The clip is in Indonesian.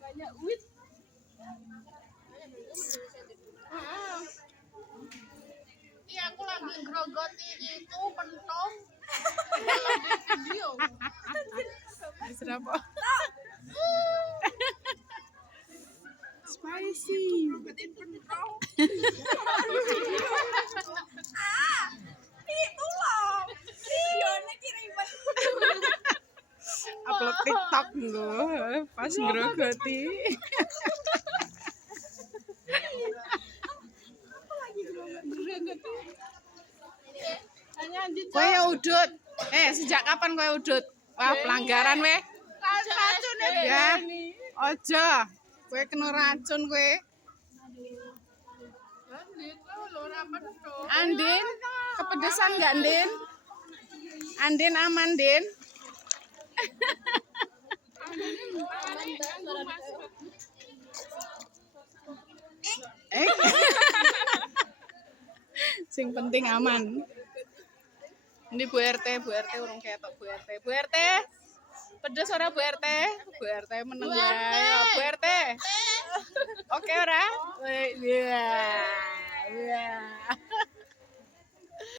Banyak wit. Iya, aku lagi grogoti itu pentong. Video. Serapa? Spicy. Upload TikTok lho, pas grogoti. Kowe udut. Sejak kapan kowe udut? Wah, pelanggaran weh. Racun Ya. Ojo. Kowe kena racun kowe. Andin, kepedesan enggak, Andin? Andin aman, Din? Sing penting aman. Ini Bu RT urung ketok Bu RT. Bu RT. Pedes ora Bu RT? Bu RT meneng wae. Bu RT. Oke ora? Iya. Iya.